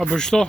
A boš to?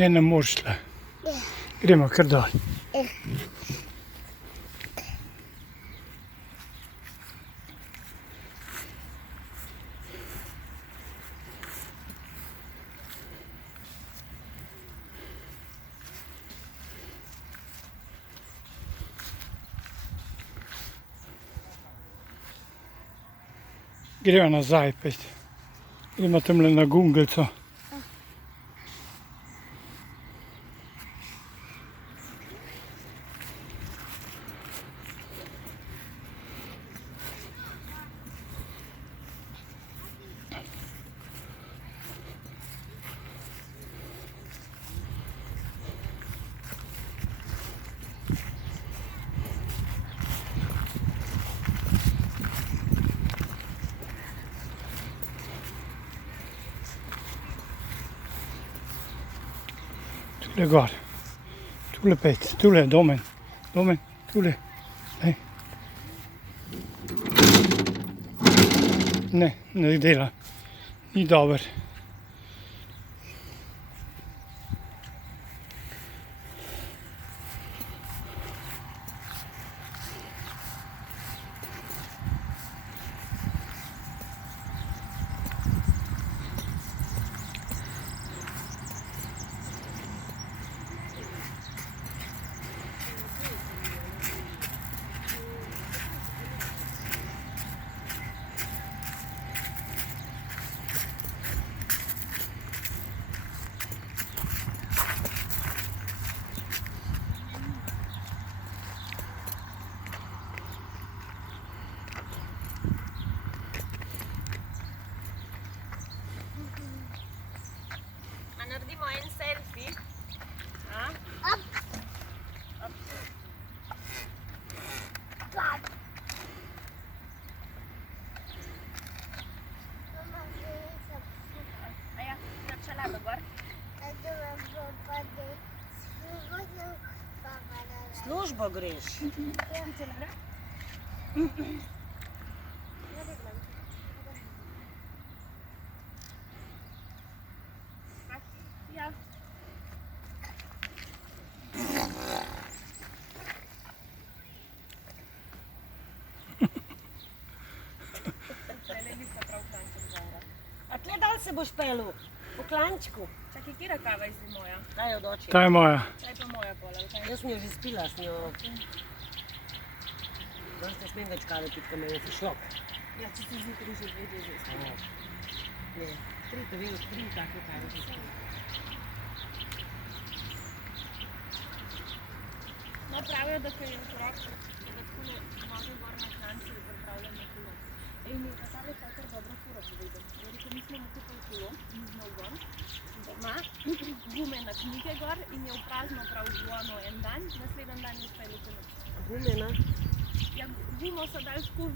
Ne moreš tle. Gremo kar dol. Gremo nazaj pet. Gremo tamle na Gungelco. Tule gor, tule pet, tule Domen, tule, daj. Ne dela, ni dober. Naredimo en selfie. Aja, čelado gor. Službo greš. Ja. A tle dal se boš pelil? Po klančku? Čakaj, kjera kava je zdaj moja? Ta je od očeva. Ta je moja. Ta je pa moja pola. Jaz sem jo že spila s njo. Danes ne smem več kave piti, ko me je šok. Ja, če si zjutraj že vedel, že spila. Ne, 3 take kave že spila. No, pravijo, da ko je otrok, da takole noge gor na klancu je pripravljen na kolo. In mi je pa tale kakor dobro fura povedal. Je rekel, mi smo mu kupili kolo, mi smo gon, doma, gume na knjige gor in je v prazno prav zvono en dan, naslednji dan je spelo konec. Gume, ne? Ja, gumo so dali tako